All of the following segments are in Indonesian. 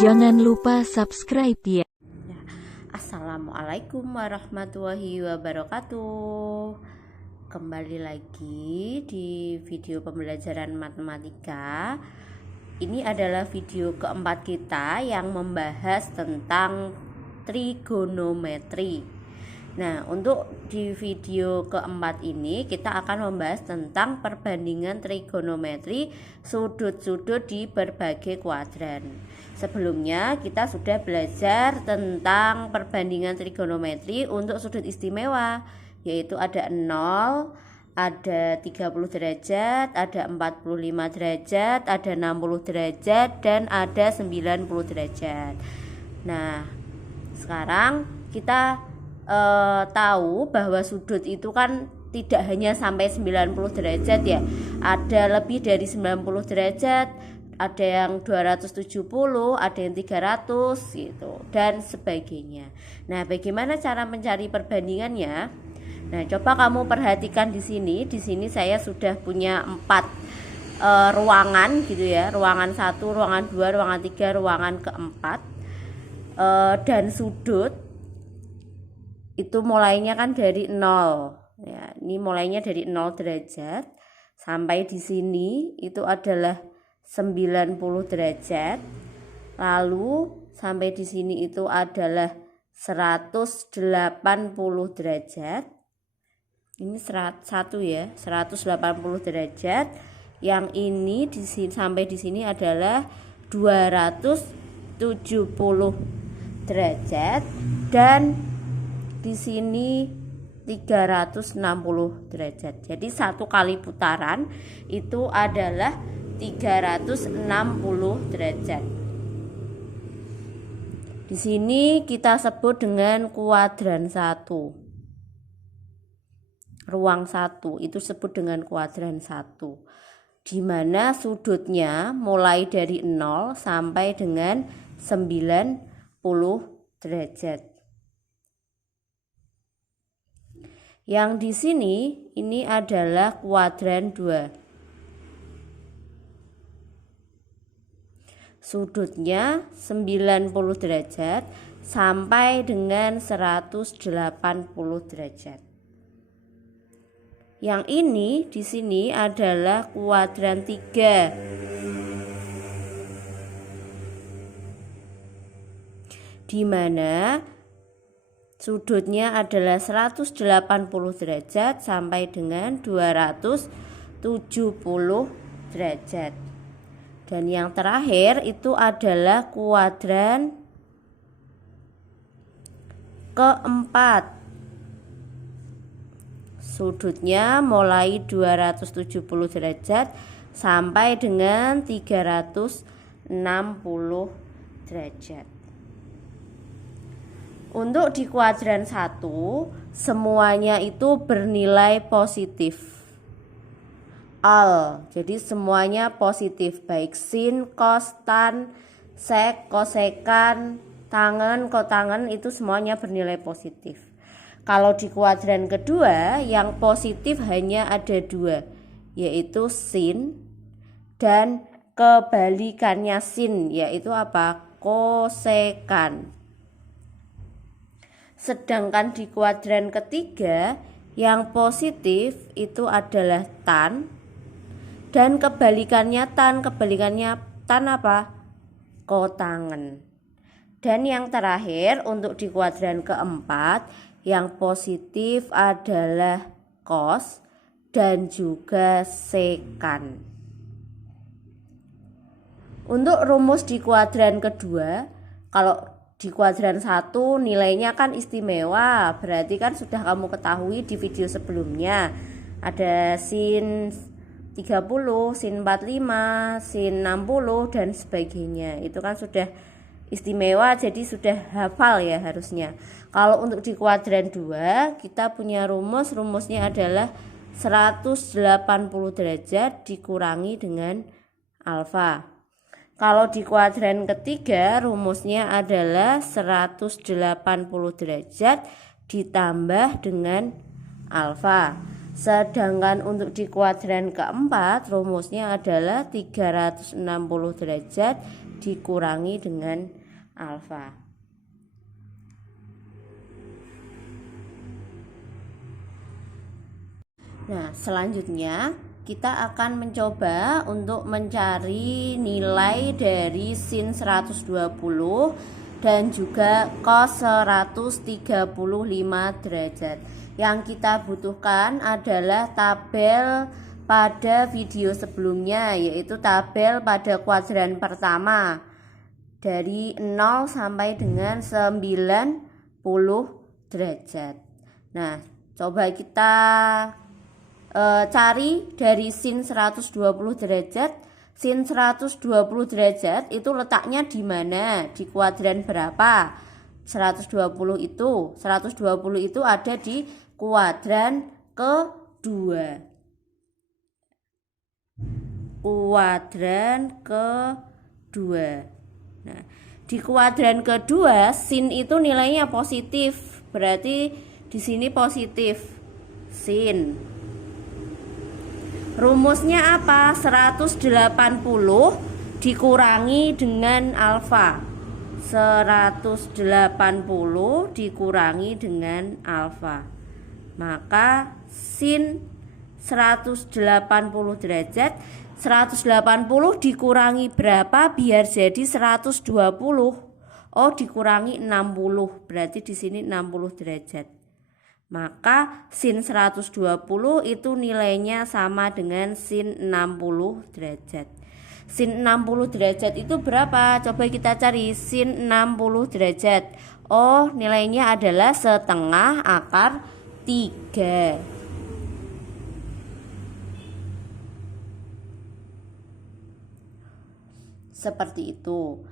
Jangan lupa subscribe ya. Assalamualaikum warahmatullahi wabarakatuh. Kembali lagi di video pembelajaran matematika. Ini adalah video keempat kita yang membahas tentang trigonometri. Nah, untuk di video keempat ini kita akan membahas tentang perbandingan trigonometri sudut-sudut di berbagai kuadran. Sebelumnya kita sudah belajar tentang perbandingan trigonometri untuk sudut istimewa, yaitu ada 0, ada 30 derajat, ada 45 derajat, ada 60 derajat, dan ada 90 derajat. Nah, sekarang kita tahu bahwa sudut itu kan tidak hanya sampai 90 derajat ya. Ada lebih dari 90 derajat, ada yang 270, ada yang 300 gitu dan sebagainya. Nah, bagaimana cara mencari perbandingannya? Nah, coba kamu perhatikan di sini. Di sini saya sudah punya 4 ruangan gitu ya. Ruangan 1, ruangan 2, ruangan 3, ruangan keempat. Dan sudut itu mulainya kan dari 0 ya. Ini mulainya dari 0 derajat sampai di sini itu adalah 90 derajat. Lalu sampai di sini itu adalah 180 derajat. Ini 1 ya, 180 derajat. Yang ini di sini sampai di sini adalah 270 derajat dan di sini 360 derajat. Jadi satu kali putaran itu adalah 360 derajat. Di sini kita sebut dengan kuadran 1. Ruang 1 itu sebut dengan kuadran 1. Di mana sudutnya mulai dari 0 sampai dengan 90 derajat. Yang di sini ini adalah kuadran 2. Sudutnya 90 derajat sampai dengan 180 derajat. Yang ini di sini adalah kuadran 3. Di mana sudutnya adalah 180 derajat sampai dengan 270 derajat. Dan yang terakhir itu adalah kuadran keempat. Sudutnya mulai 270 derajat sampai dengan 360 derajat. Untuk di kuadran 1 semuanya itu bernilai positif. Jadi semuanya positif, baik sin, cos, tan, sek, kosekan, tangen, kotangen itu semuanya bernilai positif. Kalau di kuadran kedua yang positif hanya ada 2, yaitu sin dan kebalikannya sin, yaitu apa? Kosekan. Sedangkan di kuadran ketiga yang positif itu adalah tan dan kebalikannya tan apa? Kotangen. Dan yang terakhir untuk di kuadran keempat yang positif adalah cos dan juga sekan. Untuk rumus di kuadran kedua, kalau di kuadran 1 nilainya kan istimewa, berarti kan sudah kamu ketahui di video sebelumnya. Ada sin 30, sin 45, sin 60 dan sebagainya. Itu kan sudah istimewa, jadi sudah hafal ya harusnya. Kalau untuk di kuadran 2 kita punya rumusnya adalah 180 derajat dikurangi dengan alfa. Kalau di kuadran ketiga rumusnya adalah 180 derajat ditambah dengan alfa. Sedangkan untuk di kuadran keempat rumusnya adalah 360 derajat dikurangi dengan alfa. Nah, selanjutnya kita akan mencoba untuk mencari nilai dari sin 120 dan juga cos 135 derajat. Yang kita butuhkan adalah tabel pada video sebelumnya, yaitu tabel pada kuadran pertama dari 0 sampai dengan 90 derajat. Nah, coba kita cari dari sin 120 derajat. Sin 120 derajat itu letaknya di mana? Di kuadran berapa? 120 itu ada di kuadran kedua. Kuadran kedua. Nah, di kuadran kedua sin itu nilainya positif. Berarti di sini positif sin. Rumusnya apa? 180 dikurangi dengan alfa. 180 dikurangi dengan alfa. Maka sin 180 derajat, 180 dikurangi berapa biar jadi 120? Oh, dikurangi 60. Berarti di sini 60 derajat. Maka sin 120 itu nilainya sama dengan sin 60 derajat. Sin 60 derajat itu berapa? Coba kita cari sin 60 derajat. Oh, nilainya adalah setengah akar 3. Seperti itu.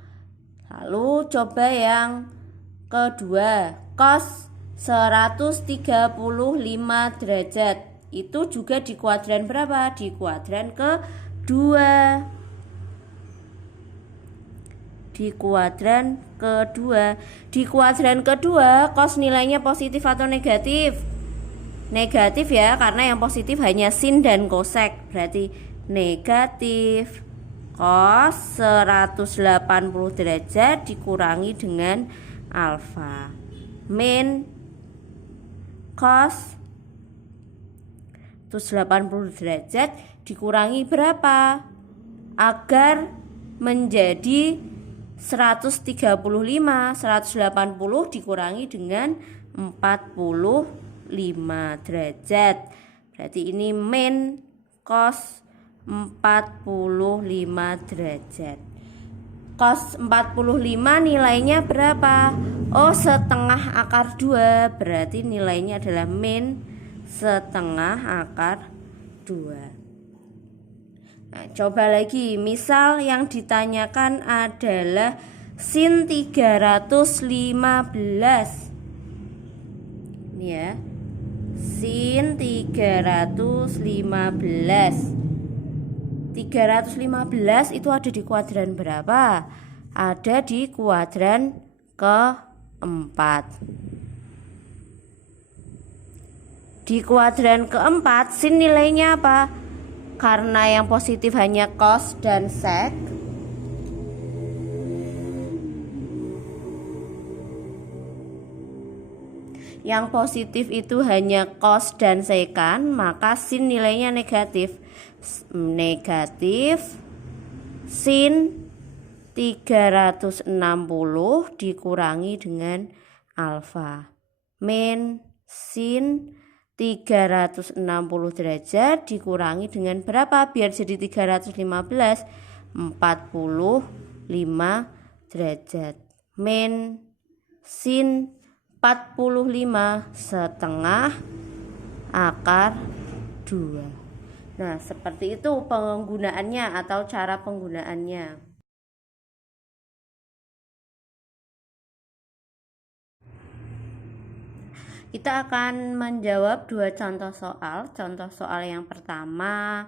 Lalu coba yang kedua, cos 135 derajat. Itu juga di kuadran berapa? Di kuadran kedua. Di kuadran kedua. Di kuadran kedua, cos nilainya positif atau negatif? Negatif ya, karena yang positif hanya sin dan kosek. Berarti negatif. Cos 180 derajat dikurangi dengan alfa. Min cos 180 derajat dikurangi berapa? Agar menjadi 135. 180 dikurangi dengan 45 derajat. Berarti ini min cos 45 derajat. Cos 45 nilainya berapa? Oh, setengah akar 2. Berarti nilainya adalah min setengah akar 2. Nah, coba lagi. Misal yang ditanyakan adalah sin 315. Ini ya. Sin 315. 315 itu ada di kuadran berapa? Ada di kuadran keempat. Di kuadran keempat sin nilainya apa? Karena yang positif hanya cos dan sek, yang positif itu hanya cos dan sekan, maka sin nilainya negatif. Negatif sin 360 dikurangi dengan alfa. Min sin 360 derajat dikurangi dengan berapa biar jadi 315? 45 derajat. Min sin 45 setengah akar 2. Nah, seperti itu penggunaannya atau cara penggunaannya. Kita akan menjawab 2 contoh soal. Contoh soal yang pertama,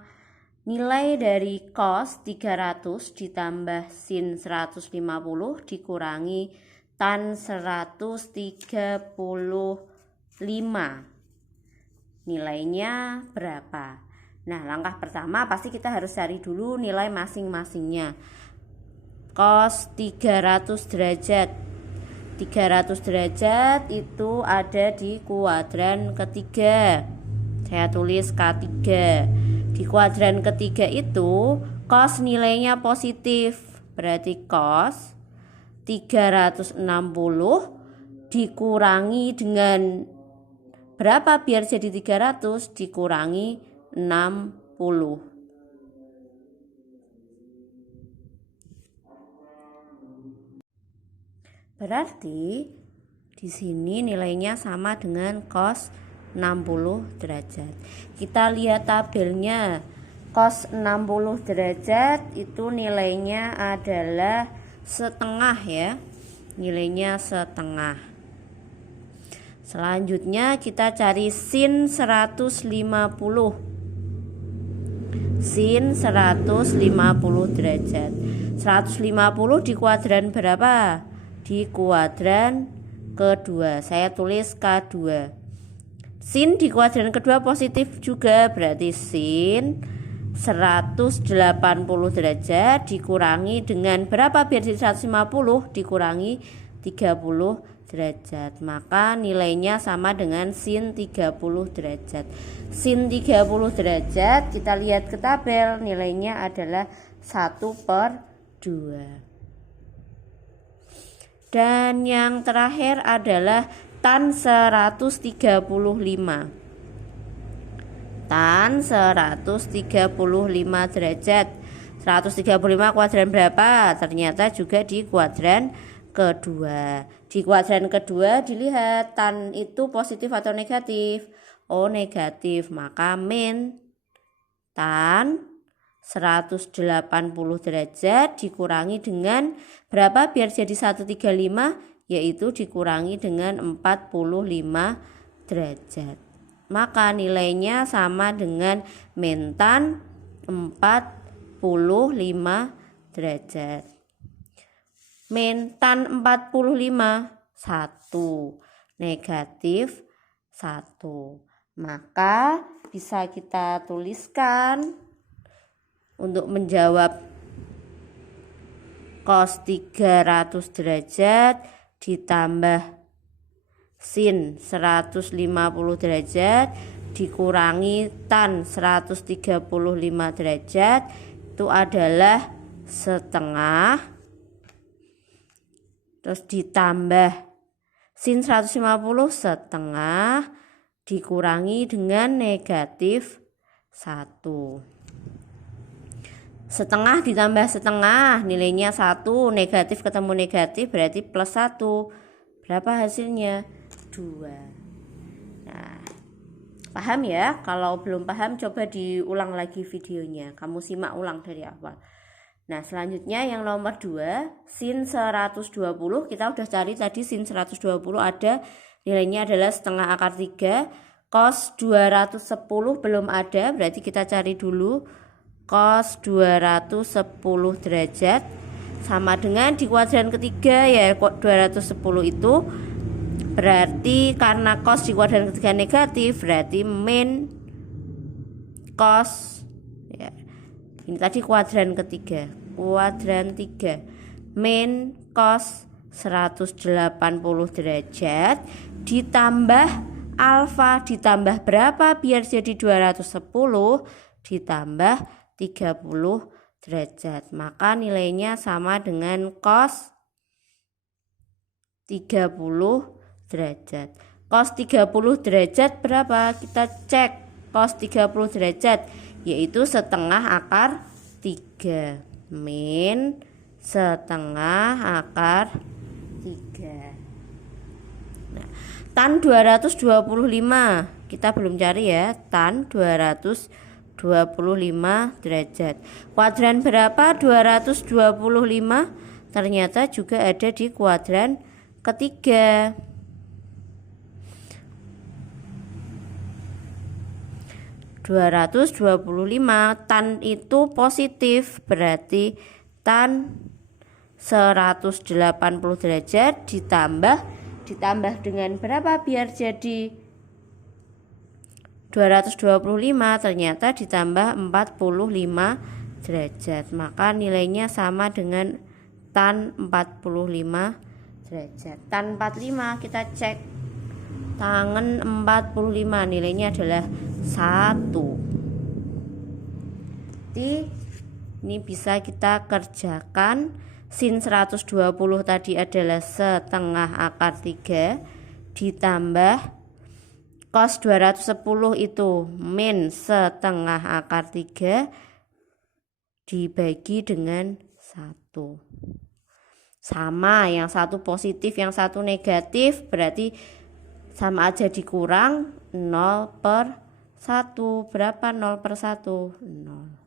nilai dari cos 300 ditambah sin 150 dikurangi tan 135. Nilainya berapa? Nah, langkah pertama pasti kita harus cari dulu nilai masing-masingnya. cos 300 derajat. 300 derajat itu ada di kuadran ketiga. Saya tulis K3. Di kuadran ketiga itu cos nilainya positif. Berarti cos 360 dikurangi dengan berapa biar jadi 300? Dikurangi 60. Berarti di sini nilainya sama dengan cos 60 derajat. Kita lihat tabelnya. Cos 60 derajat itu nilainya adalah setengah ya. Nilainya setengah. Selanjutnya kita cari sin 150. Sin 150 derajat. 150 di kuadran berapa? Di kuadran kedua. Saya tulis K2. Sin di kuadran kedua positif juga, berarti sin 180 derajat dikurangi dengan berapa biar jadi 150? Dikurangi 30 derajat. Maka nilainya sama dengan sin 30 derajat. Sin 30 derajat kita lihat ke tabel, nilainya adalah 1/2. Dan yang terakhir adalah tan 135. Tan 135 derajat. 135 kuadran berapa? Ternyata juga di kuadran kedua. Di kuadran kedua dilihat tan itu positif atau negatif. Oh, negatif. Maka min tan 180 derajat dikurangi dengan berapa biar jadi 135? Yaitu dikurangi dengan 45 derajat. Maka nilainya sama dengan min tan 45 derajat. Min tan 45 1, negatif 1. Maka bisa kita tuliskan untuk menjawab cos 300 derajat ditambah sin 150 derajat dikurangi tan 135 derajat itu adalah setengah, terus ditambah sin 150 setengah dikurangi dengan negatif 1. Setengah ditambah setengah nilainya 1, negatif ketemu negatif berarti plus 1. Berapa hasilnya? 2. Nah, paham ya? Kalau belum paham coba diulang lagi videonya. Kamu simak ulang dari awal. Nah, selanjutnya yang nomor 2, sin 120. Kita udah cari tadi sin 120 ada nilainya adalah setengah akar 3. Cos 210 belum ada, berarti kita cari dulu cos 210 derajat sama dengan di kuadran ketiga ya 210 itu berarti karena cos di kuadran ketiga negatif berarti min cos ya. Ini tadi kuadran ketiga, kuadran 3 min cos 180 derajat ditambah alfa ditambah berapa biar jadi 210 ditambah 30 derajat. Maka nilainya sama dengan cos 30 derajat. Cos 30 derajat berapa? Kita cek cos 30 derajat yaitu setengah akar 3 min setengah akar 3. Nah, tan 225 kita belum cari ya, tan 225 derajat. Kuadran berapa 225? Ternyata juga ada di kuadran ketiga. Tan itu positif, berarti tan 180 derajat ditambah dengan berapa biar jadi 225, ternyata ditambah 45 derajat. Maka nilainya sama dengan tan 45 derajat. Tan 45 kita cek tangen 45 nilainya adalah 1. Ini bisa kita kerjakan. Sin 120 tadi adalah setengah akar 3 ditambah cos 210 itu min setengah akar 3 dibagi dengan 1. Sama, yang satu positif yang satu negatif, berarti sama aja dikurang. 0/1. Berapa 0/1? 0.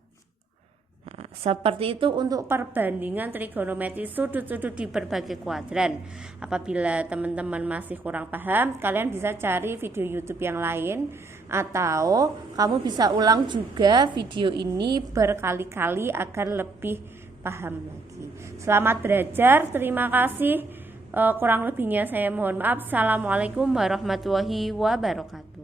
Nah, seperti itu untuk perbandingan trigonometri sudut-sudut di berbagai kuadran. Apabila teman-teman masih kurang paham, kalian bisa cari video YouTube yang lain, atau kamu bisa ulang juga video ini berkali-kali agar lebih paham lagi. Selamat belajar, terima kasih. Kurang lebihnya saya mohon maaf. Assalamualaikum warahmatullahi wabarakatuh.